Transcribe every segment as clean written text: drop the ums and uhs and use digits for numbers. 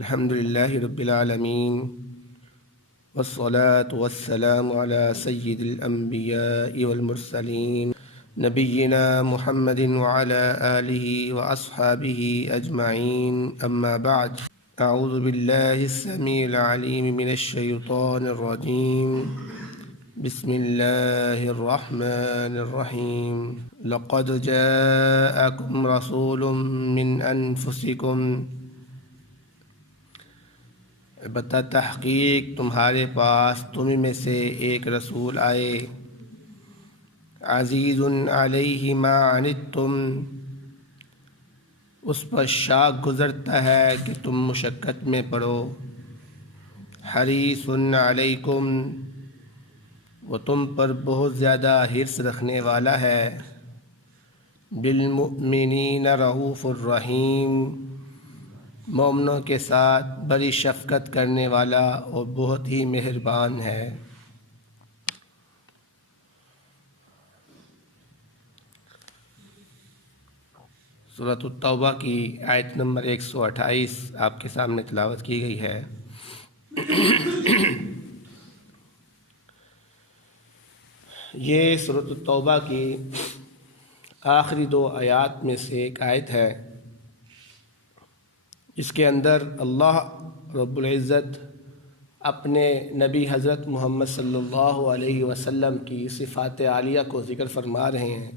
الحمد لله رب العالمين والصلاة والسلام على سيد الأنبياء والمرسلين نبينا محمد وعلى آله وأصحابه أجمعين أما بعد أعوذ بالله السميع العليم من الشيطان الرجيم بسم الله الرحمن الرحيم لقد جاءكم رسول من أنفسكم البتہ تحقیق تمہارے پاس تمہیں میں سے ایک رسول آئے عزیز علیہ ما عنتم اس پر شاق گزرتا ہے کہ تم مشقت میں پڑو حریص علیکم وہ تم پر بہت زیادہ حرص رکھنے والا ہے بالمؤمنین رؤوف الرحیم مومنوں کے ساتھ بڑی شفقت کرنے والا اور بہت ہی مہربان ہے۔ سورۃ التوبہ کی آیت نمبر 128 آپ کے سامنے تلاوت کی گئی ہے۔ یہ سورۃ التوبہ کی آخری 2 آیات میں سے ایک آیت ہے جس کے اندر اللہ رب العزت اپنے نبی حضرت محمد صلی اللہ علیہ وسلم کی صفات عالیہ کو ذکر فرما رہے ہیں۔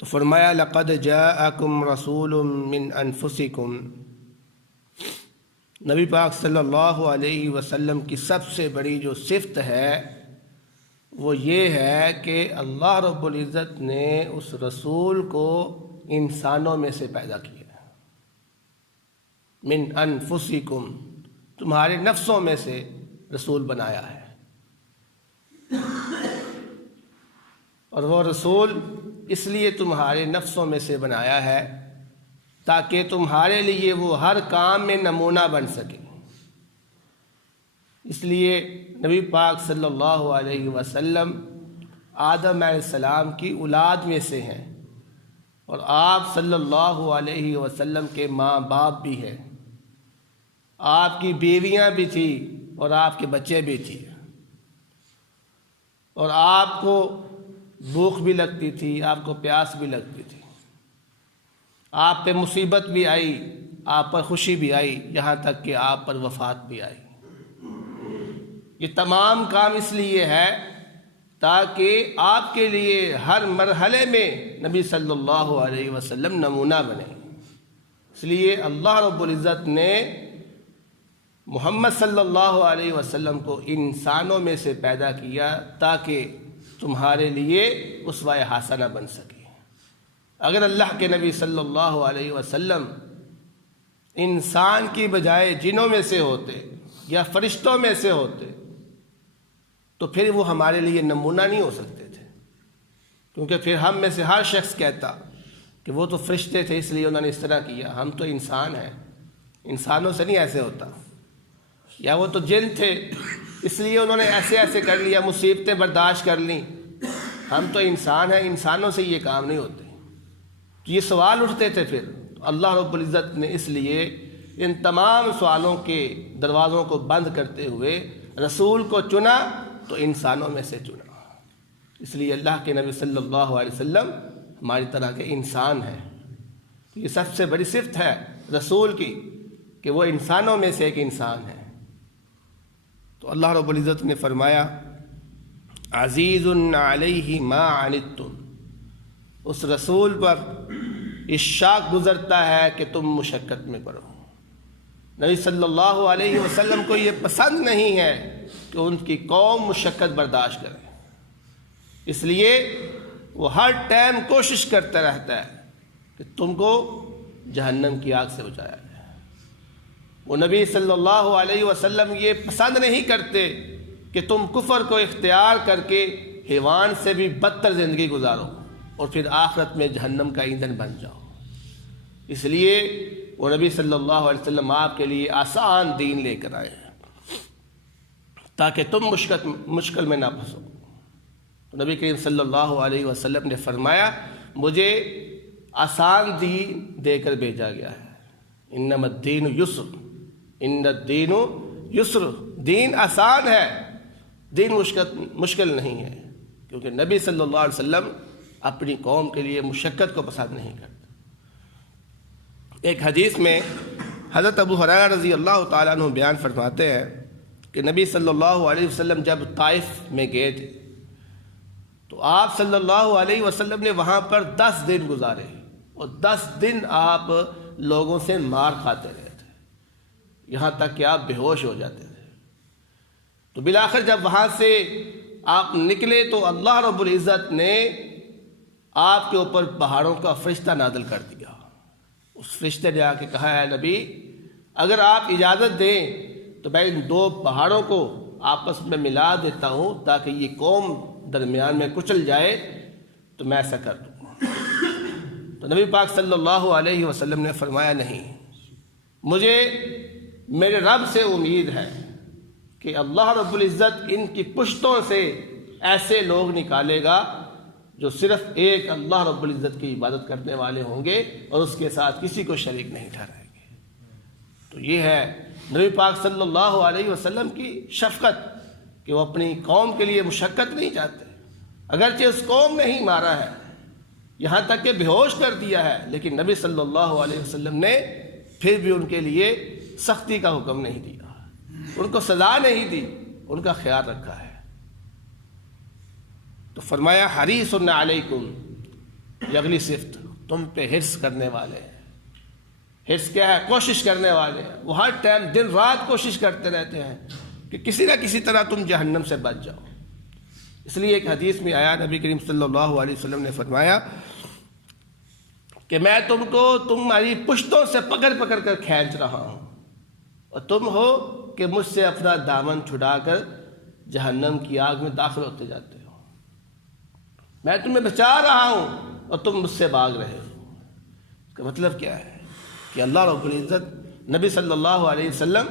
تو فرمایا لقد جاءکم رسول من انفسکم، نبی پاک صلی اللہ علیہ وسلم کی سب سے بڑی جو صفت ہے وہ یہ ہے کہ اللہ رب العزت نے اس رسول کو انسانوں میں سے پیدا کیا، من انفسکم تمہارے نفسوں میں سے رسول بنایا ہے، اور وہ رسول اس لیے تمہارے نفسوں میں سے بنایا ہے تاکہ تمہارے لیے وہ ہر کام میں نمونہ بن سکے۔ اس لیے نبی پاک صلی اللہ علیہ وسلم آدم علیہ السلام کی اولاد میں سے ہیں، اور آپ صلی اللہ علیہ وسلم کے ماں باپ بھی ہیں، آپ کی بیویاں بھی تھیں اور آپ کے بچے بھی تھے، اور آپ کو بھوک بھی لگتی تھی، آپ کو پیاس بھی لگتی تھی، آپ پہ مصیبت بھی آئی، آپ پر خوشی بھی آئی، یہاں تک کہ آپ پر وفات بھی آئی۔ یہ تمام کام اس لیے ہے تاکہ آپ کے لیے ہر مرحلے میں نبی صلی اللہ علیہ وسلم نمونہ بنے۔ اس لیے اللہ رب العزت نے محمد صلی اللہ علیہ وسلم کو انسانوں میں سے پیدا کیا تاکہ تمہارے لیے اسوہ حسنہ بن سکے۔ اگر اللہ کے نبی صلی اللہ علیہ وسلم انسان کی بجائے جنوں میں سے ہوتے یا فرشتوں میں سے ہوتے تو پھر وہ ہمارے لیے نمونہ نہیں ہو سکتے تھے، کیونکہ پھر ہم میں سے ہر شخص کہتا کہ وہ تو فرشتے تھے اس لیے انہوں نے اس طرح کیا، ہم تو انسان ہیں، انسانوں سے نہیں ایسے ہوتا، یا وہ تو جن تھے اس لیے انہوں نے ایسے کر لیا، مصیبتیں برداشت کر لیں، ہم تو انسان ہیں، انسانوں سے یہ کام نہیں ہوتے۔ تو یہ سوال اٹھتے تھے، پھر تو اللہ رب العزت نے اس لیے ان تمام سوالوں کے دروازوں کو بند کرتے ہوئے رسول کو چنا تو انسانوں میں سے چنا۔ اس لیے اللہ کے نبی صلی اللہ علیہ وسلم ہماری طرح کے انسان ہیں۔ یہ سب سے بڑی صفت ہے رسول کی کہ وہ انسانوں میں سے ایک انسان ہے۔ تو اللہ رب العزت نے فرمایا عزیز علیہ ما عنتم، اس رسول پر اس شاق گزرتا ہے کہ تم مشقت میں پڑو۔ نبی صلی اللہ علیہ وسلم کو یہ پسند نہیں ہے کہ ان کی قوم مشقت برداشت کرے، اس لیے وہ ہر ٹائم کوشش کرتا رہتا ہے کہ تم کو جہنم کی آگ سے بچایا جائے۔ وہ نبی صلی اللہ علیہ وسلم یہ پسند نہیں کرتے کہ تم کفر کو اختیار کر کے حیوان سے بھی بدتر زندگی گزارو اور پھر آخرت میں جہنم کا ایندھن بن جاؤ۔ اس لیے وہ نبی صلی اللہ علیہ وسلم آپ کے لیے آسان دین لے کر آئے ہیں تاکہ تم مشکل میں نہ پھنسو۔ تو نبی کریم صلی اللہ علیہ وسلم نے فرمایا مجھے آسان دین دے کر بھیجا گیا ہے، انما الدین یسر، ان الدین یسر، دین آسان ہے، دین مشکل نہیں ہے، کیونکہ نبی صلی اللہ علیہ وسلم اپنی قوم کے لیے مشقت کو پسند نہیں کرتے۔ ایک حدیث میں حضرت ابو ہریرہ رضی اللہ تعالیٰ عنہ بیان فرماتے ہیں کہ نبی صلی اللہ علیہ وسلم جب طائف میں گئے تھے تو آپ صلی اللہ علیہ وسلم نے وہاں پر 10 دن گزارے، اور 10 دن آپ لوگوں سے مار کھاتے رہے تھے، یہاں تک کہ آپ بے ہوش ہو جاتے تھے۔ تو بالآخر جب وہاں سے آپ نکلے تو اللہ رب العزت نے آپ کے اوپر پہاڑوں کا فرشتہ نازل کر دیا۔ اس فرشتے نے آ کے کہا، اے نبی اگر آپ اجازت دیں تو میں ان 2 پہاڑوں کو آپس میں ملا دیتا ہوں تاکہ یہ قوم درمیان میں کچل جائے، تو میں ایسا کر دوں۔ تو نبی پاک صلی اللہ علیہ وسلم نے فرمایا، نہیں، مجھے میرے رب سے امید ہے کہ اللہ رب العزت ان کی پشتوں سے ایسے لوگ نکالے گا جو صرف ایک اللہ رب العزت کی عبادت کرنے والے ہوں گے اور اس کے ساتھ کسی کو شریک نہیں ٹھہرائیں گے۔ تو یہ ہے نبی پاک صلی اللہ علیہ وسلم کی شفقت کہ وہ اپنی قوم کے لیے مشقت نہیں چاہتے، اگرچہ اس قوم نے ہی مارا ہے، یہاں تک کہ بے ہوش کر دیا ہے، لیکن نبی صلی اللہ علیہ وسلم نے پھر بھی ان کے لیے سختی کا حکم نہیں دیا، ان کو سزا نہیں دی، ان کا خیال رکھا ہے۔ تو فرمایا حریص علیکم، یہ اگلی صفت، تم پہ حرص کرنے والے ہیں۔ حرص کیا ہے؟ کوشش کرنے والے ہیں، وہ ہر ٹائم دن رات کوشش کرتے رہتے ہیں کہ کسی نہ کسی طرح تم جہنم سے بچ جاؤ۔ اس لیے ایک حدیث میں آیا، نبی کریم صلی اللہ علیہ وسلم نے فرمایا کہ میں تم کو تمہاری پشتوں سے پکڑ پکڑ کر کھینچ رہا ہوں، اور تم ہو کہ مجھ سے اپنا دامن چھڑا کر جہنم کی آگ میں داخل ہوتے جاتے ہو۔ میں تمہیں بچا رہا ہوں اور تم مجھ سے بھاگ رہے ہو۔ اس کا مطلب کیا ہے کہ اللہ رب العزت نبی صلی اللہ علیہ وسلم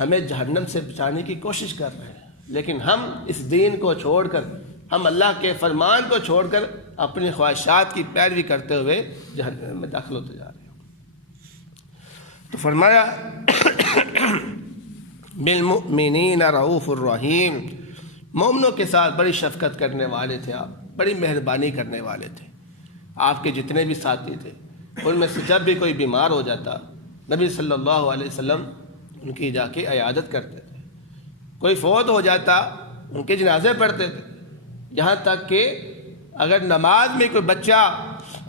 ہمیں جہنم سے بچانے کی کوشش کر رہے ہیں، لیکن ہم اس دین کو چھوڑ کر، ہم اللہ کے فرمان کو چھوڑ کر اپنی خواہشات کی پیروی کرتے ہوئے جہنم میں داخل ہوتے جا رہے ہیں۔ تو فرمایا بالمؤمنین رؤوف الرحیم، مومنوں کے ساتھ بڑی شفقت کرنے والے تھے آپ، بڑی مہربانی کرنے والے تھے۔ آپ کے جتنے بھی ساتھی تھے ان میں سے جب بھی کوئی بیمار ہو جاتا، نبی صلی اللہ علیہ وسلم ان کی جا کے عیادت کرتے تھے، کوئی فوت ہو جاتا ان کے جنازے پڑھتے تھے، یہاں تک کہ اگر نماز میں کوئی بچہ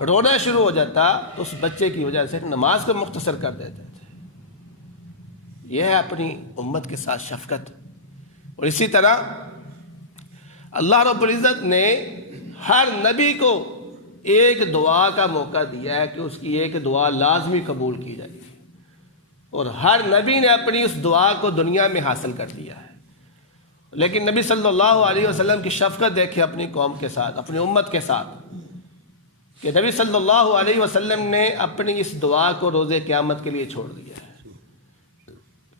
رونا شروع ہو جاتا تو اس بچے کی وجہ سے نماز کو مختصر کر دیتے تھے۔ یہ ہے اپنی امت کے ساتھ شفقت۔ اور اسی طرح اللہ رب العزت نے ہر نبی کو ایک دعا کا موقع دیا ہے کہ اس کی ایک دعا لازمی قبول کی جائے گی، اور ہر نبی نے اپنی اس دعا کو دنیا میں حاصل کر لیا ہے۔ لیکن نبی صلی اللہ علیہ وسلم کی شفقت دیکھے اپنی قوم کے ساتھ، اپنی امت کے ساتھ، کہ نبی صلی اللہ علیہ وسلم نے اپنی اس دعا کو روز قیامت کے لیے چھوڑ دیا ہے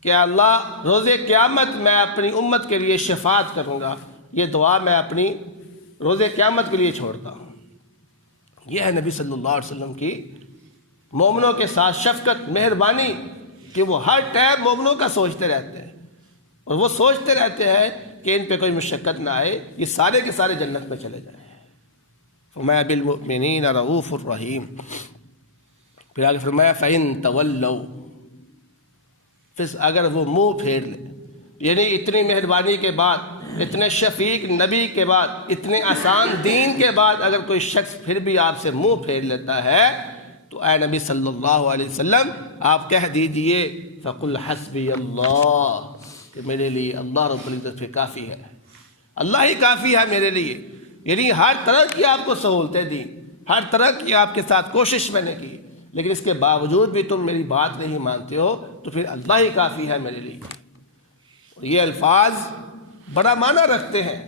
کہ اللہ روز قیامت میں اپنی امت کے لیے شفاعت کروں گا، یہ دعا میں اپنی روز قیامت کے لیے چھوڑتا ہوں۔ یہ ہے نبی صلی اللہ علیہ وسلم کی مومنوں کے ساتھ شفقت، مہربانی، کہ وہ ہر ٹائم مومنوں کا سوچتے رہتے ہیں، اور وہ سوچتے رہتے ہیں کہ ان پہ کوئی مشقت نہ آئے، یہ سارے کے سارے جنت میں چلے جائیں۔ فرمایا بالمؤمنین رؤوف الرحیم، پھر آگے فرمایا فَإِن تَوَلَّوْا، پھر اگر وہ منہ پھیر لے، یعنی اتنی مہربانی کے بعد، اتنے شفیق نبی کے بعد، اتنے آسان دین کے بعد اگر کوئی شخص پھر بھی آپ سے منہ پھیر لیتا ہے تو اے نبی صلی اللہ علیہ وسلم آپ کہہ دیجئے فَقُلْ حَسْبِيَ اللَّهُ، کہ میرے لیے اللہ رب العزت پہ کافی ہے، اللہ ہی کافی ہے میرے لیے۔ یعنی ہر طرح کی آپ کو سہولتیں دی، ہر طرح کی آپ کے ساتھ کوشش میں نے کی، لیکن اس کے باوجود بھی تم میری بات نہیں مانتے ہو، تو پھر اللہ ہی کافی ہے میرے لیے۔ اور یہ الفاظ بڑا معنی رکھتے ہیں۔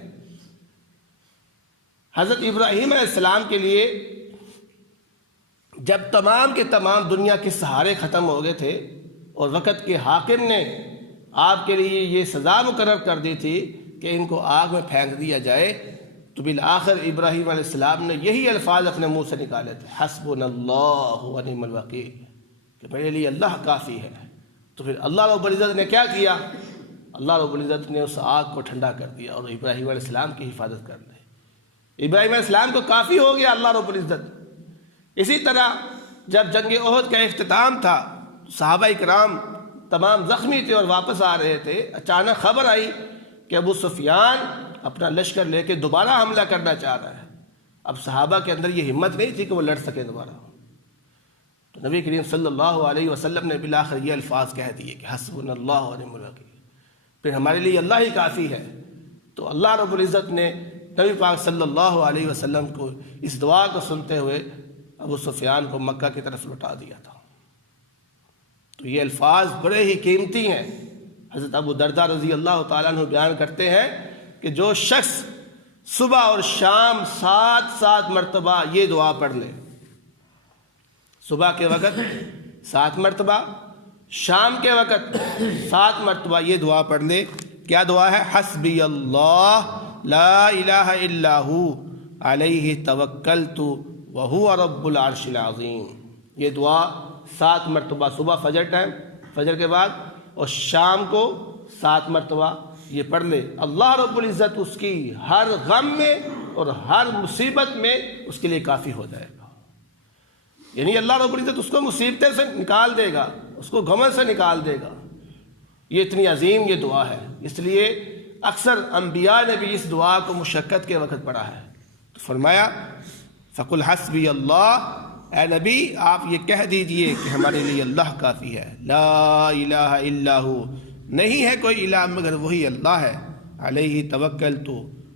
حضرت ابراہیم علیہ السلام کے لیے جب تمام کے تمام دنیا کے سہارے ختم ہو گئے تھے اور وقت کے حاکم نے آپ کے لیے یہ سزا مقرر کر دی تھی کہ ان کو آگ میں پھینک دیا جائے، تو بالآخر ابراہیم علیہ السلام نے یہی الفاظ اپنے منہ سے نکالے تھے، حسبنا اللہ ونعم الوکیل، کہ کہ میرے لیے اللہ کافی ہے، تو پھر اللہ رب العزت نے کیا کیا؟ اللہ رب العزت نے اس آگ کو ٹھنڈا کر دیا اور ابراہیم علیہ السلام کی حفاظت کر دی۔ ابراہیم علیہ السلام کو کافی ہو گیا اللہ رب العزت۔ اسی طرح جب جنگ احد کا اختتام تھا، صحابہ اکرام تمام زخمی تھے اور واپس آ رہے تھے، اچانک خبر آئی کہ ابو سفیان اپنا لشکر لے کے دوبارہ حملہ کرنا چاہ رہا ہے۔ اب صحابہ کے اندر یہ ہمت نہیں تھی کہ وہ لڑ سکے دوبارہ، تو نبی کریم صلی اللہ علیہ وسلم نے بالآخر یہ الفاظ کہہ دیے کہ حسبنا اللہ ونعم الوکیل، پھر ہمارے لیے اللہ ہی کافی ہے۔ تو اللہ رب العزت نے نبی پاک صلی اللہ علیہ وسلم کو اس دعا کو سنتے ہوئے ابو سفیان کو مکہ کی طرف لوٹا دیا تھا۔ تو یہ الفاظ بڑے ہی قیمتی ہیں۔ حضرت ابو درداء رضی اللہ تعالیٰ عنہ بیان کرتے ہیں کہ جو شخص صبح اور شام 7 مرتبہ یہ دعا پڑھ لے، صبح کے وقت 7 مرتبہ، شام کے وقت 7 مرتبہ یہ دعا پڑھ لے، کیا دعا ہے؟ حسبی اللہ لا الہ الا ہو علیہ توکلت وہو رب العرش العظیم۔ یہ دعا 7 مرتبہ صبح فجر ٹائم، فجر کے بعد، اور شام کو 7 مرتبہ یہ پڑھ لے، اللہ رب العزت اس کی ہر غم میں اور ہر مصیبت میں اس کے لیے کافی ہو جائے گا۔ یعنی اللہ رب العزت اس کو مصیبتیں سے نکال دے گا، اس کو غم سے نکال دے گا۔ یہ اتنی عظیم یہ دعا ہے، اس لیے اکثر انبیاء نے بھی اس دعا کو مشقت کے وقت پڑھا ہے۔ تو فرمایا فقل حسبی اللہ، اے نبی آپ یہ کہہ دیجئے کہ ہمارے لیے اللہ کافی ہے، لا الہ الا ہو، نہیں ہے کوئی الہ مگر وہی اللہ ہے، علیہ توکلت،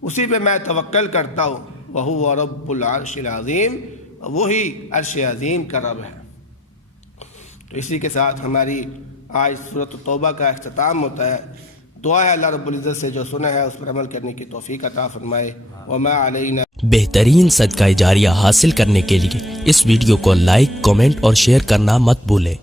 اسی پہ میں توکل کرتا ہوں، وہو رب العرش العظیم، وہی عرش عظیم کا رب ہے۔ تو اسی کے ساتھ ہماری آج سورۃ توبہ کا اختتام ہوتا ہے۔ دعا ہے اللہ رب العزت سے جو سنا ہے اس پر عمل کرنے کی توفیق عطا فرمائے۔ وما علینا۔ بہترین صدقہ جاریہ حاصل کرنے کے لیے اس ویڈیو کو لائک، کمنٹ اور شیئر کرنا مت بھولیں۔